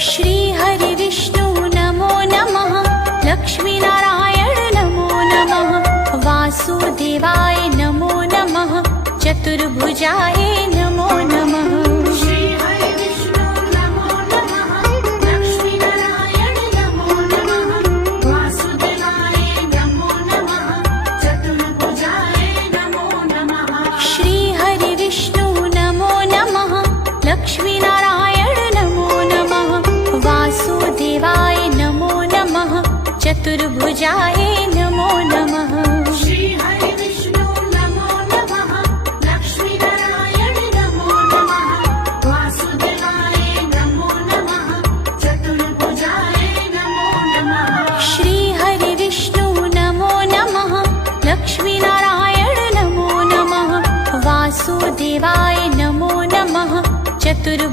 श्री हरि विष्णु नमो नमः। लक्ष्मीनारायण नमो नमः। वासुदेवाय नमो नमः। चतुर्भुजाय नमो नमः। श्री हरि विष्णु नमो नमः। लक्ष्मीनारायण नमो नमः। वासुदेवाय नमो नमः। चतुर्भुजाय नमो नमः। श्री हरि विष्णु नमो नमः। लक्ष्मीनारायण नमो नमः। वासुदेवाय नमो नमः। चतुर्भुजाय नमो नमः। श्री हरि विष्णु नमो नमः। लक्ष्मीनारायण नमो नमः। वासुदेवाय नमो नमः। चतुर्भुजाय नमो नमः। श्री हरि विष्णु नमो नमः। लक्ष्मीनारायण नमो नमः। वासुदेवाय नमो नमः। चतुर्भुजाय